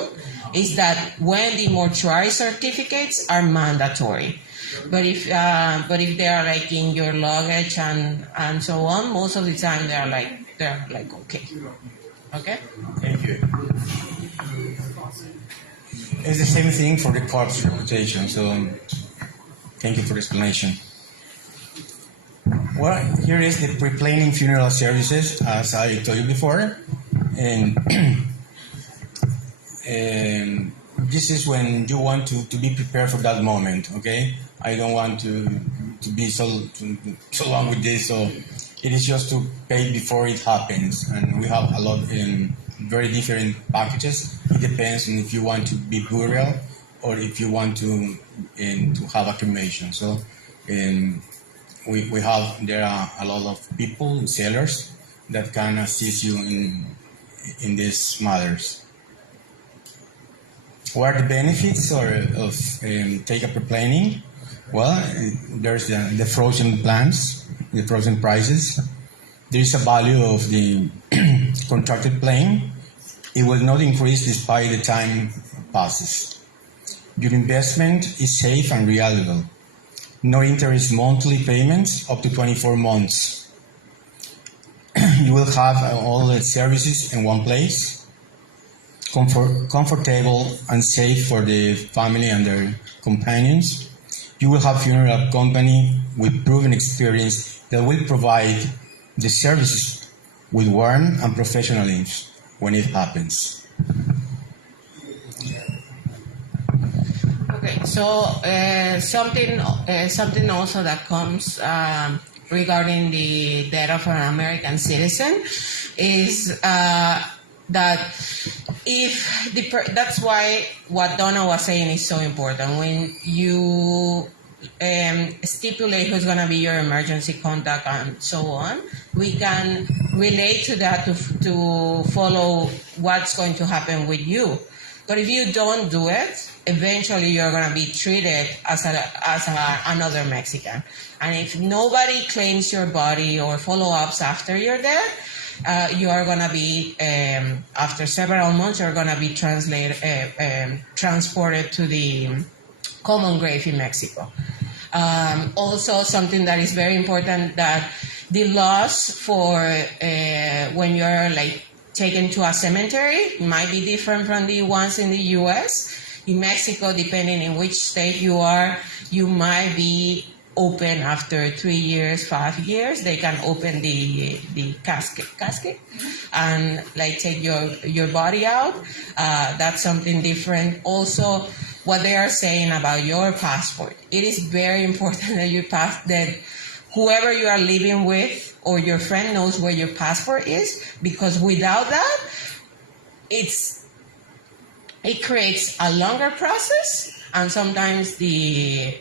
is that when the mortuary certificates are mandatory. But if they are like in your luggage and so on, most of the time they're like okay. Okay? Thank you. It's the same thing for the corpse reputation, so thank you for the explanation. Well, here is the pre-planning funeral services, as I told you before. And this is when you want to be prepared for that moment. Okay, I don't want to be so long with this, so it is just to pay before it happens, and we have a lot in very different packages. It depends on if you want to be burial or if you want to have a cremation. So there are a lot of people, sellers, that can assist you in these matters. What are the benefits of take-up planning? Well, there's the frozen plans, the frozen prices. There is a value of the contracted plane. It will not increase despite the time passes. Your investment is safe and reliable. No interest monthly payments up to 24 months. You will have all the services in one place. Comfortable and safe for the family and their companions. You will have funeral company with proven experience that will provide the services with warm and professionalism when it happens. Okay, so something also that comes regarding the death of an American citizen is that that's why what Donna was saying is so important. When you stipulate who's going to be your emergency contact and so on, we can relate to that to follow what's going to happen with you. But if you don't do it, eventually you're going to be treated as another Mexican. And if nobody claims your body or follow-ups after you're dead, you are going to be, after several months, you're going to be transported to the common grave in Mexico. Also, something that is very important, that the laws for when you're taken to a cemetery might be different from the ones in the U.S. In Mexico, depending in which state you are, you might be open after 3 years, 5 years. They can open the casket and take your body out. That's something different. Also, what they are saying about your passport. It is very important that that whoever you are living with or your friend knows where your passport is, because without that, it creates a longer process. And sometimes the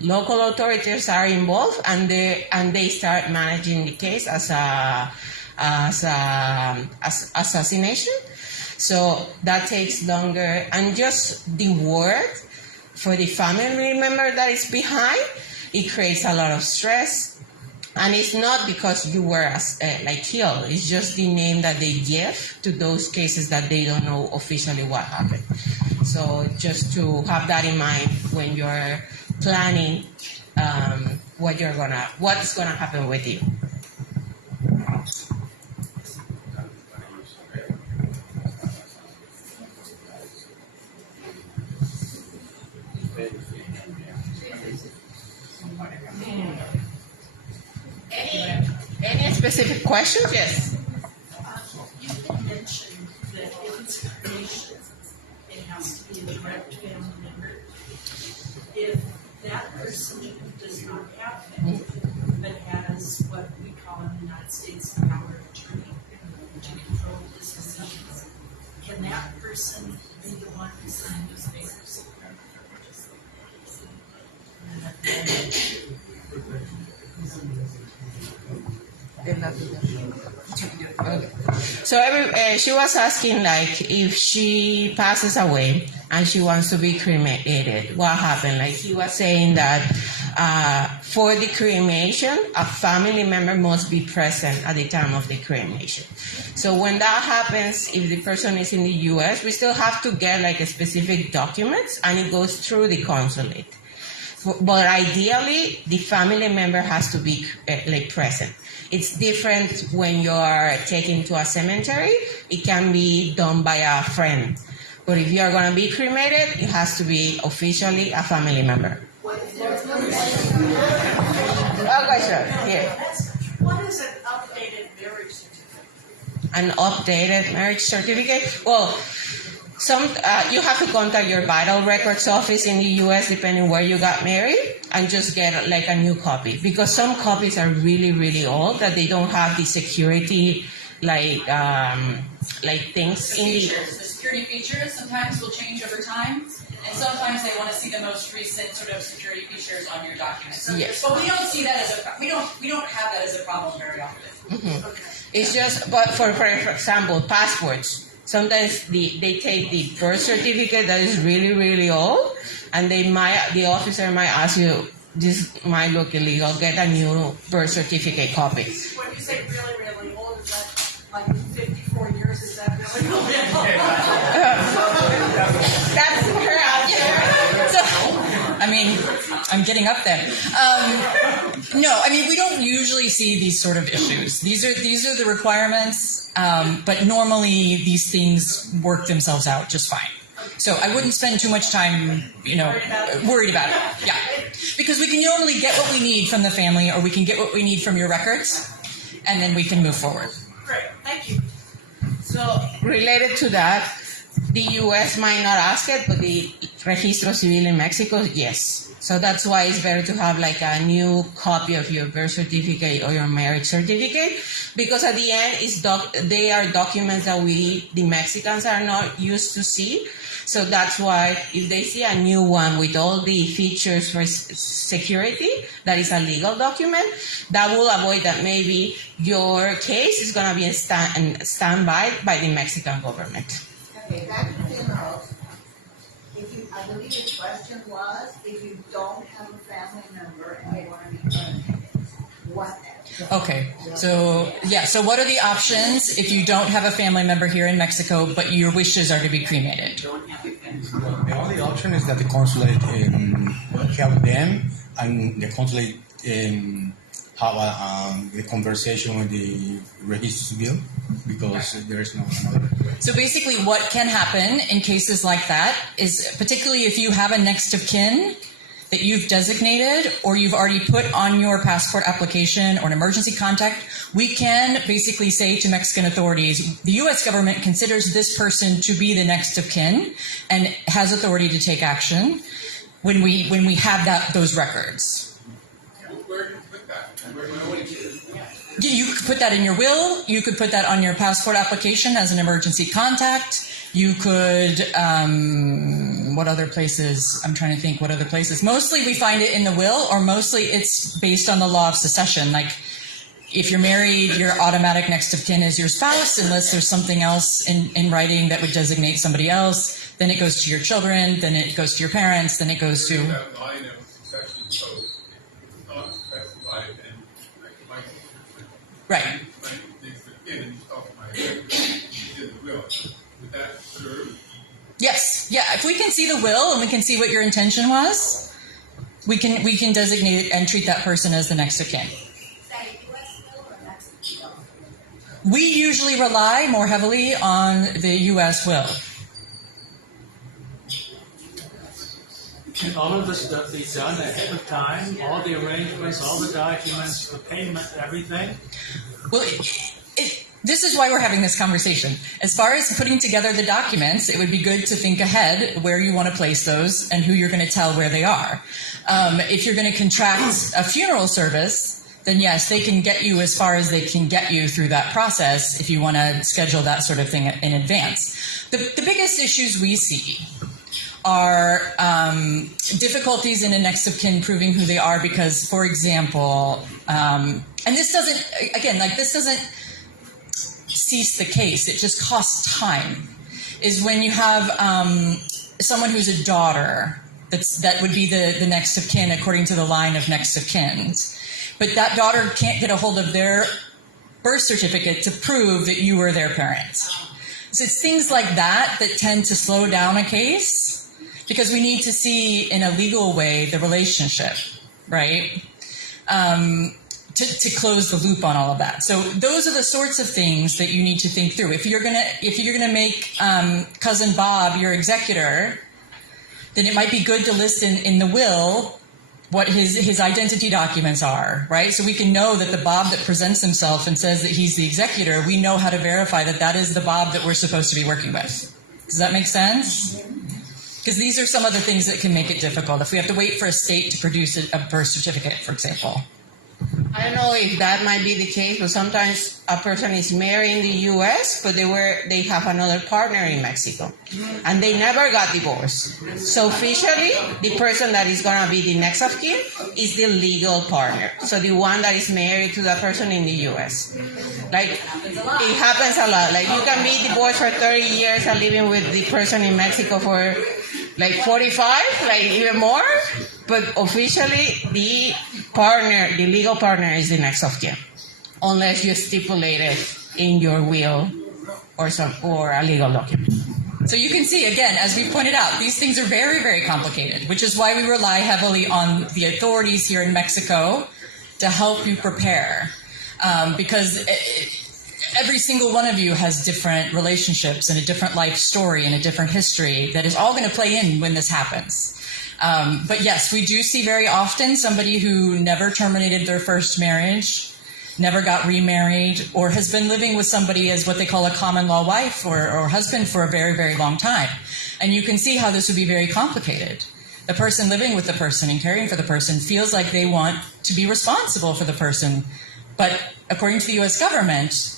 local authorities are involved, and they start managing the case as assassination. So that takes longer, and just the word for the family member that is behind, it creates a lot of stress. And it's not because you were killed. It's just the name that they give to those cases that they don't know officially what happened. So just to have that in mind when you're planning what's gonna happen with you. Any specific questions? Yes. You had mentioned that if it's cremation, it has to be a direct family member. If that person does not have family, but has what we call in the United States a power of attorney to control dispositions, can that person be the one who signs those papers? Okay. So she was asking if she passes away and she wants to be cremated, what happened? He was saying that for the cremation, a family member must be present at the time of the cremation. So when that happens, if the person is in the U.S., we still have to get specific documents, and it goes through the consulate. But ideally, the family member has to be present. It's different when you're taken to a cemetery. It can be done by a friend. But if you're going to be cremated, it has to be officially a family member. Okay, sure. Yeah. What is an updated marriage certificate? An updated marriage certificate? Well, You have to contact your vital records office in the U.S. depending where you got married, and just get like a new copy, because some copies are really, really old that they don't have the security like things in the. The security features sometimes will change over time, and sometimes they want to see the most recent sort of security features on your documents. Yes. But we don't see that as we don't have that as a problem very often. Mm-hmm. It's just, but for example, passports. Sometimes they take the birth certificate that is really, really old, and the officer might ask you, this might look illegal, get a new birth certificate copy. When you say really, really old, is that like 54 years? Is that really old? That's her answer. So, I mean, I'm getting up there. No, I mean, we don't usually see these sort of issues. These are the requirements. But normally these things work themselves out just fine. So I wouldn't spend too much time, worried about it. Yeah. Because we can normally get what we need from the family, or we can get what we need from your records, and then we can move forward. Great, thank you. So related to that, the U.S. might not ask it, but the Registro Civil in Mexico, yes. So that's why it's better to have like a new copy of your birth certificate or your marriage certificate, because at the end, they are documents that the Mexicans are not used to see. So that's why if they see a new one with all the features for security, that is a legal document, that will avoid that maybe your case is going to be standby by the Mexican government. Okay, back to funerals. I believe the question was, if you don't have a family member and they want to be cremated, what then? Okay, so what are the options if you don't have a family member here in Mexico, but your wishes are to be cremated? The only option is that the consulate help them, and the consulate have a conversation with the Registro Civil, because there is no another. So basically what can happen in cases like that is, particularly if you have a next of kin that you've designated or you've already put on your passport application or an emergency contact, we can basically say to Mexican authorities, the U.S. government considers this person to be the next of kin and has authority to take action when we have those records. Where do you put that? You could put that in your will. You could put that on your passport application as an emergency contact. You could, what other places? I'm trying to think what other places. Mostly we find it in the will, or mostly it's based on the law of succession. Like if you're married, your automatic next of kin is your spouse, unless there's something else in writing that would designate somebody else. Then it goes to your children, then it goes to your parents, then it goes to... That line of succession code is not specified in my Right. Would that serve? Yes. Yeah. If we can see the will and we can see what your intention was, we can designate and treat that person as the next of kin. We usually rely more heavily on the U.S. will. And all of this stuff is done ahead of time, all the arrangements, all the documents, the payment, everything. Well, this is why we're having this conversation. As far as putting together the documents, it would be good to think ahead where you want to place those and who you're going to tell where they are. If you're going to contract a funeral service, then yes, they can get you as far as they can get you through that process if you want to schedule that sort of thing in advance. The biggest issues we see are difficulties in a next of kin proving who they are because, for example, and this doesn't cease the case, it just costs time, is when you have someone who's a daughter that would be the next of kin according to the line of next of kin, but that daughter can't get a hold of their birth certificate to prove that you were their parent. So it's things like that tend to slow down a case, because we need to see in a legal way the relationship, right? To close the loop on all of that. So those are the sorts of things that you need to think through. If you're gonna make cousin Bob your executor, then it might be good to list in the will what his identity documents are, right? So we can know that the Bob that presents himself and says that he's the executor, we know how to verify that is the Bob that we're supposed to be working with. Does that make sense? Because these are some of the things that can make it difficult. If we have to wait for a state to produce a birth certificate, for example. I don't know if that might be the case, but sometimes a person is married in the U.S., but they have another partner in Mexico, and they never got divorced. So officially, the person that is going to be the next of kin is the legal partner. So the one that is married to that person in the U.S. Like, it happens a lot. Like, you can be divorced for 30 years and living with the person in Mexico for like 45, like even more. But officially, the legal partner is the next of kin, unless you stipulate it in your will or a legal document. So you can see, again, as we pointed out, these things are very, very complicated, which is why we rely heavily on the authorities here in Mexico to help you prepare. Because every single one of you has different relationships and a different life story and a different history that is all going to play in when this happens. But yes, we do see very often somebody who never terminated their first marriage, never got remarried, or has been living with somebody as what they call a common law wife or husband for a very, very long time. And you can see how this would be very complicated. The person living with the person and caring for the person feels like they want to be responsible for the person. But according to the U.S. government,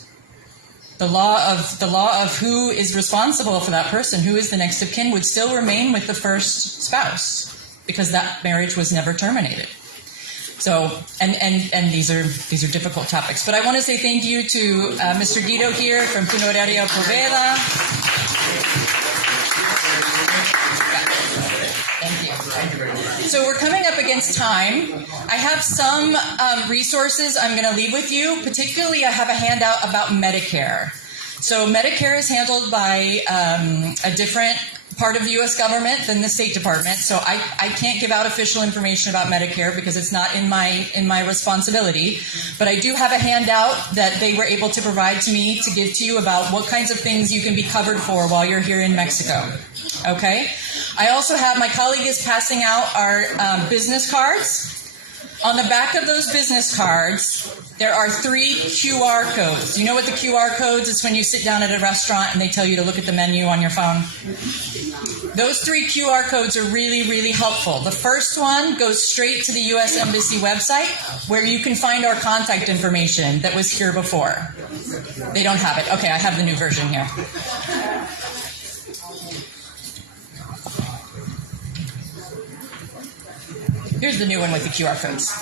the law of who is responsible for that person, who is the next of kin, would still remain with the first spouse because that marriage was never terminated. So, and these are difficult topics. But I want to say thank you to Mr. Guido here from Funeraria Poveda. Thank you very much. So we're coming up against time. I have some resources I'm going to leave with you. Particularly, I have a handout about Medicare. So Medicare is handled by a different part of the U.S. government than the State Department. So I can't give out official information about Medicare because it's not in my responsibility. But I do have a handout that they were able to provide to me to give to you about what kinds of things you can be covered for while you're here in Mexico. Okay? I also have, my colleague is passing out our business cards. On the back of those business cards, there are 3 QR codes. You know what the QR codes is when you sit down at a restaurant and they tell you to look at the menu on your phone? Those 3 QR codes are really, really helpful. The first one goes straight to the U.S. Embassy website where you can find our contact information that was here before. They don't have it. Okay, I have the new version here. Here's the new one with the QR codes.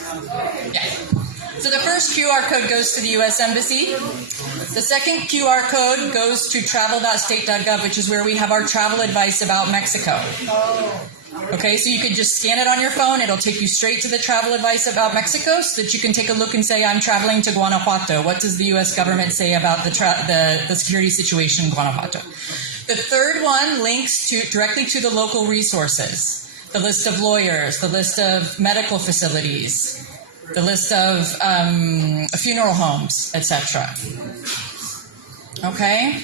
Yeah. So the first QR code goes to the U.S. Embassy. The second QR code goes to travel.state.gov, which is where we have our travel advice about Mexico. Okay, so you can just scan it on your phone. It'll take you straight to the travel advice about Mexico so that you can take a look and say, I'm traveling to Guanajuato. What does the U.S. government say about the security situation in Guanajuato? The third one links directly to the local resources. The list of lawyers, the list of medical facilities, the list of funeral homes, etc. Okay?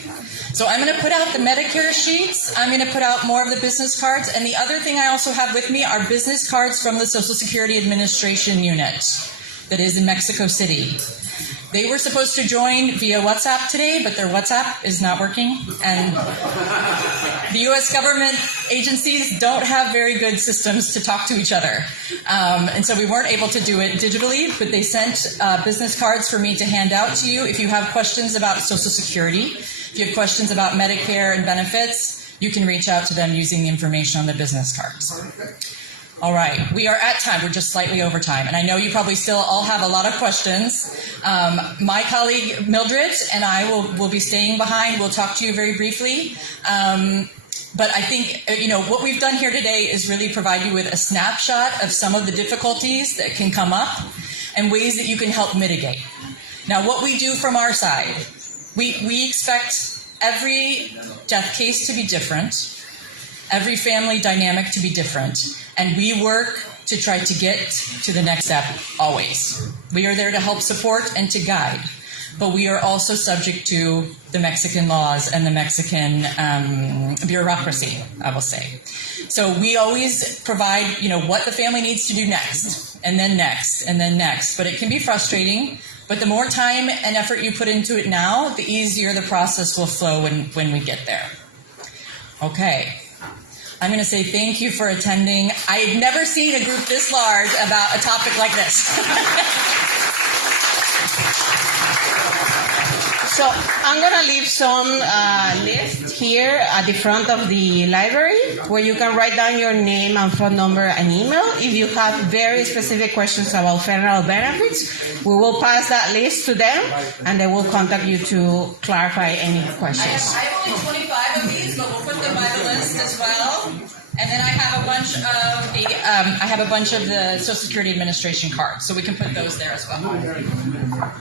So I'm going to put out the Medicare sheets. I'm going to put out more of the business cards. And the other thing I also have with me are business cards from the Social Security Administration unit that is in Mexico City. They were supposed to join via WhatsApp today, but their WhatsApp is not working. And the U.S. government agencies don't have very good systems to talk to each other. And so we weren't able to do it digitally, but they sent business cards for me to hand out to you. If you have questions about Social Security, if you have questions about Medicare and benefits, you can reach out to them using the information on the business cards. All right, we are at time. We're just slightly over time. And I know you probably still all have a lot of questions. My colleague Mildred and I will be staying behind. We'll talk to you very briefly. But I think, what we've done here today is really provide you with a snapshot of some of the difficulties that can come up and ways that you can help mitigate. Now, what we do from our side, we expect every death case to be different, every family dynamic to be different. And we work to try to get to the next step always. We are there to help support and to guide, but we are also subject to the Mexican laws and the Mexican bureaucracy, I will say. So we always provide, what the family needs to do next, and then next, and then next. But it can be frustrating, but the more time and effort you put into it now, the easier the process will flow when we get there. Okay. I'm going to say thank you for attending. I've never seen a group this large about a topic like this. So I'm going to leave some list here at the front of the library where you can write down your name and phone number and email. If you have very specific questions about federal benefits, we will pass that list to them and they will contact you to clarify any questions. I have only 25 of these, but we'll put them by the list as well. And then I have a bunch of the Social Security Administration cards, so we can put those there as well.